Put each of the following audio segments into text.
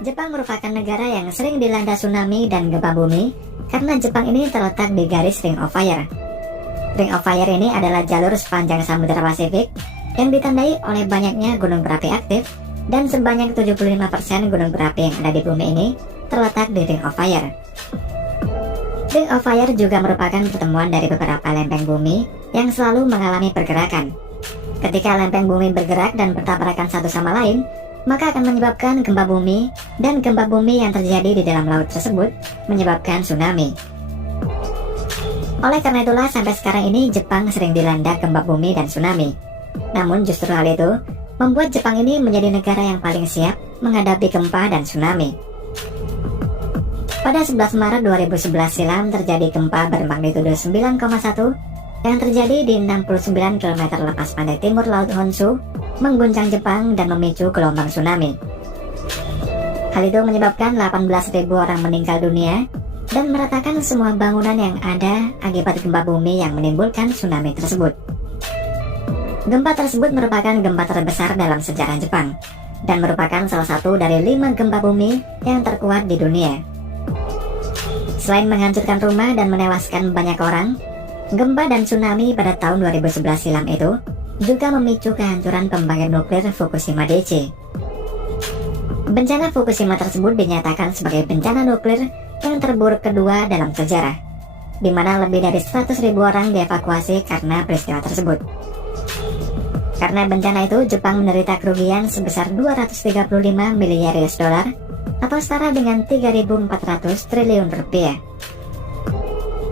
Jepang merupakan negara yang sering dilanda tsunami dan gempa bumi karena Jepang ini terletak di garis Ring of Fire. Ring of Fire ini adalah jalur sepanjang Samudra Pasifik yang ditandai oleh banyaknya gunung berapi aktif, dan sebanyak 75% gunung berapi yang ada di bumi ini terletak di Ring of Fire. Ring of Fire juga merupakan pertemuan dari beberapa lempeng bumi yang selalu mengalami pergerakan. Ketika lempeng bumi bergerak dan bertabrakan satu sama lain, maka akan menyebabkan gempa bumi, dan gempa bumi yang terjadi di dalam laut tersebut menyebabkan tsunami. Oleh karena itulah sampai sekarang ini Jepang sering dilanda gempa bumi dan tsunami. Namun justru hal itu membuat Jepang ini menjadi negara yang paling siap menghadapi gempa dan tsunami. Pada 11 Maret 2011 silam terjadi gempa bermagnitudo 9,1 yang terjadi di 69 km lepas pantai timur Laut Honshu, mengguncang Jepang dan memicu gelombang tsunami. Hal itu menyebabkan 18.000 orang meninggal dunia dan meratakan semua bangunan yang ada akibat gempa bumi yang menimbulkan tsunami tersebut. Gempa tersebut merupakan gempa terbesar dalam sejarah Jepang dan merupakan salah satu dari 5 gempa bumi yang terkuat di dunia. Selain menghancurkan rumah dan menewaskan banyak orang, gempa dan tsunami pada tahun 2011 silam itu juga memicu kehancuran pembangkit nuklir Fukushima Daiichi. Bencana Fukushima tersebut dinyatakan sebagai bencana nuklir yang terburuk kedua dalam sejarah, di mana lebih dari 100.000 orang dievakuasi karena peristiwa tersebut. Karena bencana itu, Jepang menderita kerugian sebesar 235 miliar US dollar atau setara dengan 3.400 triliun rupiah.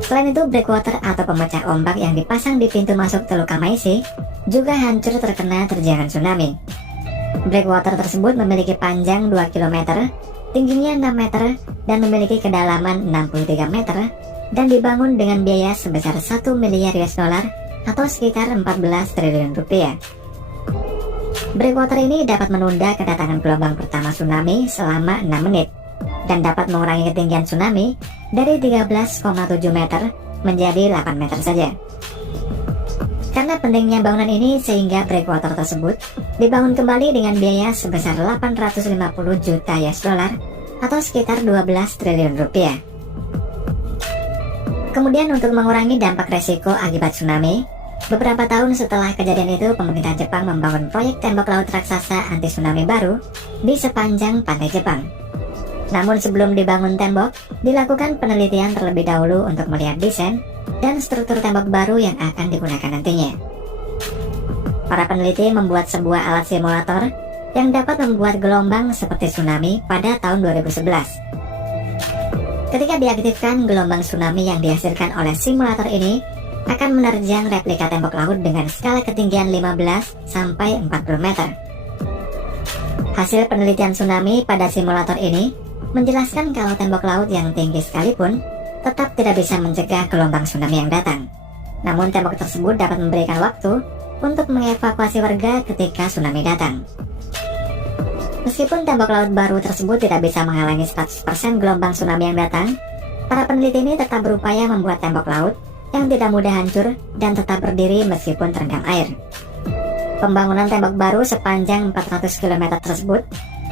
Selain itu, breakwater atau pemecah ombak yang dipasang di pintu masuk Teluk Kamaishi juga hancur terkena terjangan tsunami. Breakwater tersebut memiliki panjang 2 km, tingginya 6 meter, dan memiliki kedalaman 63 meter, dan dibangun dengan biaya sebesar 1 miliar US dollar atau sekitar 14 triliun rupiah. Breakwater ini dapat menunda kedatangan gelombang pertama tsunami selama 6 menit dan dapat mengurangi ketinggian tsunami dari 13,7 meter menjadi 8 meter saja. Karena pentingnya bangunan ini sehingga breakwater tersebut dibangun kembali dengan biaya sebesar 850 juta US dollar atau sekitar 12 triliun rupiah. Kemudian untuk mengurangi dampak resiko akibat tsunami, beberapa tahun setelah kejadian itu pemerintah Jepang membangun proyek tembok laut raksasa anti tsunami baru di sepanjang pantai Jepang. Namun sebelum dibangun tembok, dilakukan penelitian terlebih dahulu untuk melihat desain dan struktur tembok baru yang akan digunakan nantinya. Para peneliti membuat sebuah alat simulator yang dapat membuat gelombang seperti tsunami pada tahun 2011. Ketika diaktifkan, gelombang tsunami yang dihasilkan oleh simulator ini akan menerjang replika tembok laut dengan skala ketinggian 15 sampai 40 meter. Hasil penelitian tsunami pada simulator ini menjelaskan kalau tembok laut yang tinggi sekalipun tetap tidak bisa mencegah gelombang tsunami yang datang. Namun tembok tersebut dapat memberikan waktu untuk mengevakuasi warga ketika tsunami datang. Meskipun tembok laut baru tersebut tidak bisa menghalangi 100% gelombang tsunami yang datang, para peneliti ini tetap berupaya membuat tembok laut yang tidak mudah hancur dan tetap berdiri meskipun terendam air. Pembangunan tembok baru sepanjang 400 km tersebut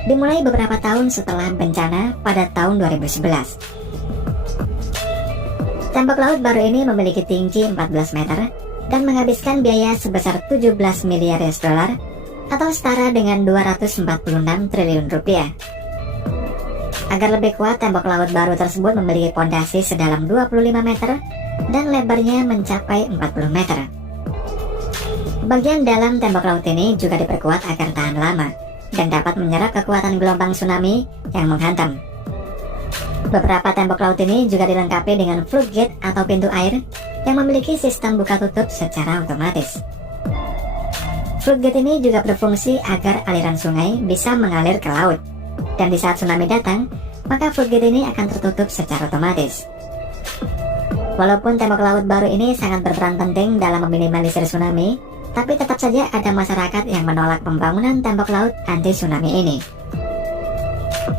dimulai beberapa tahun setelah bencana pada tahun 2011. Tembok laut baru ini memiliki tinggi 14 meter dan menghabiskan biaya sebesar 17 miliar US dollar atau setara dengan 246 triliun rupiah. Agar lebih kuat, tembok laut baru tersebut memiliki pondasi sedalam 25 meter dan lebarnya mencapai 40 meter. Bagian dalam tembok laut ini juga diperkuat agar tahan lama dan dapat menyerap kekuatan gelombang tsunami yang menghantam. Beberapa tembok laut ini juga dilengkapi dengan floodgate atau pintu air yang memiliki sistem buka tutup secara otomatis. Floodgate ini juga berfungsi agar aliran sungai bisa mengalir ke laut, dan di saat tsunami datang, maka floodgate ini akan tertutup secara otomatis. Walaupun tembok laut baru ini sangat berperan penting dalam meminimalisir tsunami, tapi tetap saja ada masyarakat yang menolak pembangunan tembok laut anti tsunami ini.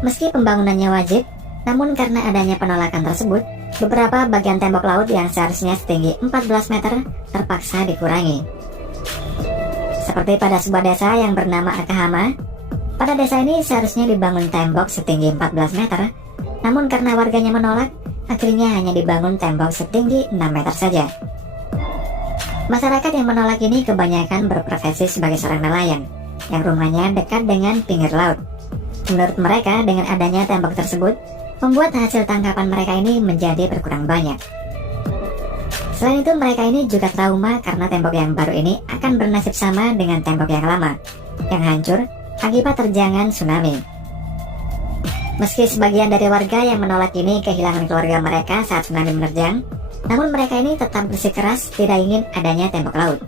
Meski pembangunannya wajib, namun karena adanya penolakan tersebut, beberapa bagian tembok laut yang seharusnya setinggi 14 meter terpaksa dikurangi. Seperti pada sebuah desa yang bernama Akahama, Pada desa ini seharusnya dibangun tembok setinggi 14 meter, namun karena warganya menolak, akhirnya hanya dibangun tembok setinggi 6 meter saja. Masyarakat yang menolak ini kebanyakan berprofesi sebagai seorang nelayan, yang rumahnya dekat dengan pinggir laut. Menurut mereka, dengan adanya tembok tersebut, membuat hasil tangkapan mereka ini menjadi berkurang banyak. Selain itu, mereka ini juga trauma karena tembok yang baru ini akan bernasib sama dengan tembok yang lama, yang hancur akibat terjangan tsunami. Meski sebagian dari warga yang menolak ini kehilangan keluarga mereka saat tsunami menerjang, namun mereka ini tetap bersikeras tidak ingin adanya tembok laut.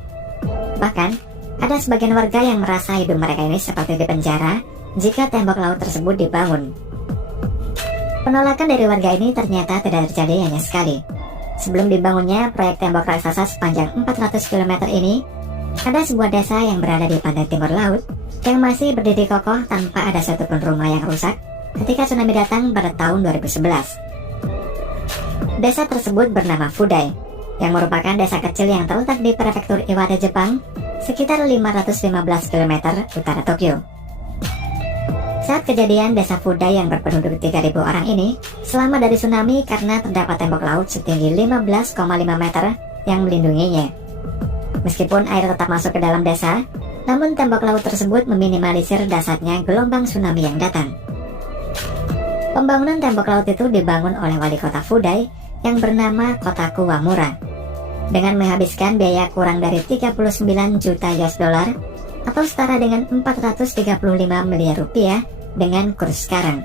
Bahkan, ada sebagian warga yang merasa hidup mereka ini seperti di penjara jika tembok laut tersebut dibangun. Penolakan dari warga ini ternyata tidak terjadi hanya sekali. Sebelum dibangunnya proyek tembok raksasa sepanjang 400 km ini, ada sebuah desa yang berada di pantai timur laut yang masih berdiri kokoh tanpa ada satupun rumah yang rusak ketika tsunami datang pada tahun 2011. Desa tersebut bernama Fudai, yang merupakan desa kecil yang terletak di prefektur Iwate, Jepang, sekitar 515 km utara Tokyo. Saat kejadian, desa Fudai yang berpenduduk 3.000 orang ini selamat dari tsunami karena terdapat tembok laut setinggi 15,5 meter yang melindunginya. Meskipun air tetap masuk ke dalam desa, namun tembok laut tersebut meminimalisir dahsyatnya gelombang tsunami yang datang. Pembangunan tembok laut itu dibangun oleh wali kota Fudai yang bernama Kotaku Wamura, dengan menghabiskan biaya kurang dari 39 juta US dollar atau setara dengan 435 miliar rupiah dengan kurs sekarang.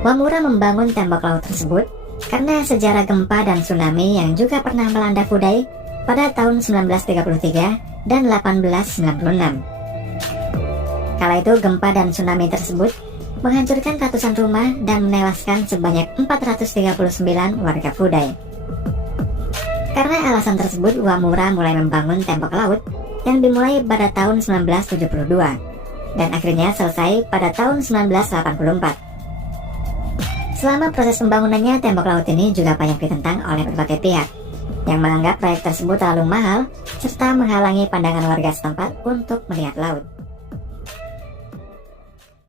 Wamura membangun tembok laut tersebut karena sejarah gempa dan tsunami yang juga pernah melanda Fudai pada tahun 1933 dan 1896. Kala itu gempa dan tsunami tersebut menghancurkan ratusan rumah dan menewaskan sebanyak 439 warga Fudai. Karena alasan tersebut, Wamura mulai membangun tembok laut yang dimulai pada tahun 1972 dan akhirnya selesai pada tahun 1984. Selama proses pembangunannya, tembok laut ini juga banyak ditentang oleh berbagai pihak yang menganggap proyek tersebut terlalu mahal serta menghalangi pandangan warga setempat untuk melihat laut.